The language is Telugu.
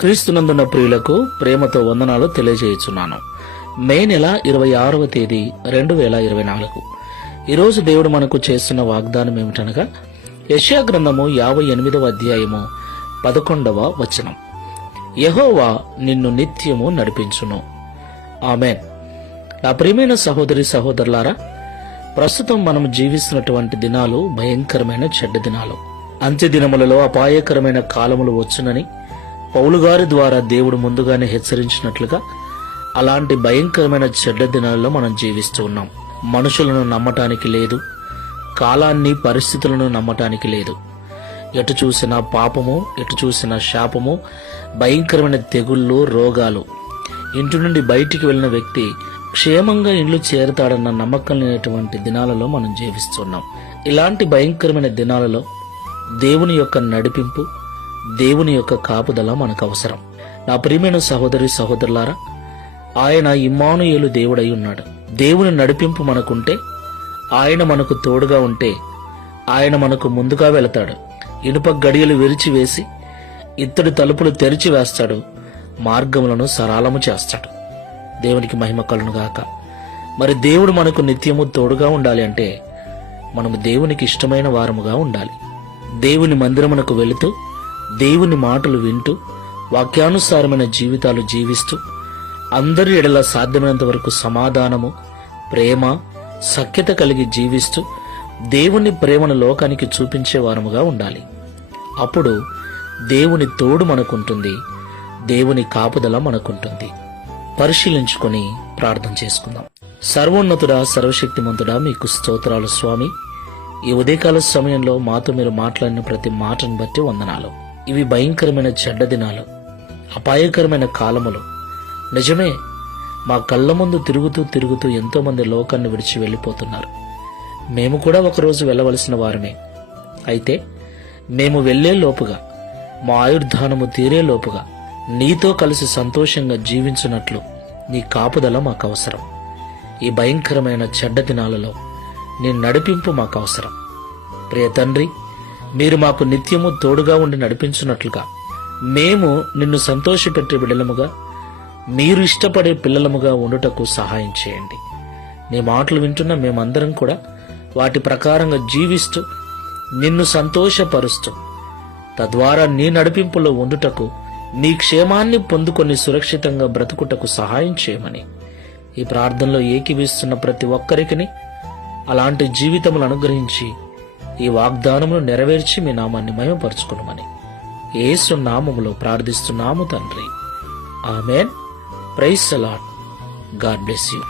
క్రీస్తునందున్న ప్రియులకు ప్రేమతో వందనాలు తెలియజేయుచున్నాను. మే నెల 26వ తేదీ 2024. ఈరోజు దేవుడు మనకు చేస్తున్న వాగ్దానం ఏమిటనగా యెషయా గ్రంథము 58వ అధ్యాయము 11వ వచనం. యెహోవా నిన్ను నిత్యము నడిపించును. ఆమేన్. నా ప్రియమైన సహోదరి సహోదరులారా, ప్రస్తుతం మనం జీవిస్తున్నటువంటి దినాలు భయంకరమైన చెడ్డ దినాలు. అంత్య దినములలో అపాయకరమైన కాలములు వచ్చునని పౌలు గారి ద్వారా దేవుడు ముందుగానే హెచ్చరించినట్లుగా అలాంటి భయంకరమైన చెడ్డ దినాల్లో మనం జీవిస్తూ ఉన్నాం. మనుషులను నమ్మటానికి లేదు, కాలాన్ని పరిస్థితులను నమ్మటానికి లేదు. ఎటు చూసినా పాపము, ఎటు చూసినా శాపము, భయంకరమైన తెగుళ్ళు, రోగాలు. ఇంటి నుండి బయటికి వెళ్ళిన వ్యక్తి క్షేమంగా ఇండ్లు చేరుతాడన్న నమ్మకం లేనటువంటి దినాలలో మనం జీవిస్తున్నాం. ఇలాంటి భయంకరమైన దినాలలో దేవుని యొక్క నడిపింపు, దేవుని యొక్క కాపుదల మనకు అవసరం. నా ప్రియమైన సహోదరి సహోదరులారా, ఆయన ఇమ్మానుయేలు దేవుడై ఉన్నాడు. దేవుని నడిపింపు మనకుంటే, ఆయన మనకు తోడుగా ఉంటే, ఆయన మనకు ముందుగా వెళతాడు. ఇనుప గడియలు విరిచివేసి ఇత్తడి తలుపులు తెరిచి వేస్తాడు, మార్గములను సరళము చేస్తాడు. దేవునికి మహిమ కలుగును గాక. మరి దేవుడు మనకు నిత్యము తోడుగా ఉండాలి అంటే మనము దేవునికి ఇష్టమైన వారముగా ఉండాలి. దేవుని మందిరమునకు వెళుతూ, దేవుని మాటలు వింటూ, వాక్యానుసారమైన జీవితాలు జీవిస్తూ, అందరి ఎడల సాధ్యమైనంత వరకు సమాధానము, ప్రేమ, సఖ్యత కలిగి జీవిస్తూ దేవుని ప్రేమను లోకానికి చూపించే వారముగా ఉండాలి. అప్పుడు దేవుని తోడు మనకుంటుంది, దేవుని కాపుదల మనకుంటుంది. పరిశీలించుకొని ప్రార్థన చేసుకుందాం. సర్వోన్నతుడా, సర్వశక్తిమంతుడా, మీకు స్తోత్రాలు స్వామి. ఈ ఉదయకాల సమయంలో మాతో మీరు మాట్లాడిన ప్రతి మాటను బట్టి వందనాలు. ఇవి భయంకరమైన చెడ్డ దినాలు, అపాయకరమైన కాలములు. నిజమే, మా కళ్ళ ముందు తిరుగుతూ ఎంతో మంది లోకాన్ని విడిచి వెళ్ళిపోతున్నారు. మేము కూడా ఒకరోజు వెళ్ళవలసిన వారమే. అయితే మేము వెళ్లే లోపుగా, మా ఆయుర్ధానము తీరే లోపుగా నీతో కలిసి సంతోషంగా జీవించున్నట్లు నీ కాపుదల మాకు అవసరం. ఈ భయంకరమైన చెడ్డ దినాలలో నీ నడిపింపు మాకు అవసరం. ప్రియ తండ్రి, మీరు మాకు నిత్యము తోడుగా ఉండి నడిపించున్నట్లుగా మేము నిన్ను సంతోషపెట్టే బిడ్డలముగా, మీరు ఇష్టపడే పిల్లలముగా ఉండుటకు సహాయం చేయండి. నీ మాటలు వింటున్న మేమందరం కూడా వాటి ప్రకారంగా జీవిస్తూ నిన్ను సంతోషపరుస్తూ, తద్వారా నీ నడిపింపులో ఉండుటకు, నీ క్షేమాన్ని పొందుకొని సురక్షితంగా బ్రతుకుటకు సహాయం చేయమని ఈ ప్రార్థనలో ఏకీవిస్తున్న ప్రతి ఒక్కరికి అలాంటి జీవితములు అనుగ్రహించి ఈ వాగ్దానమును నెరవేర్చి మీ నామాన్ని మహిమపరచుకునమని యేసు నామములో ప్రార్థిస్తున్నాము తండ్రి. ఆమేన్. Praise the Lord. God bless you.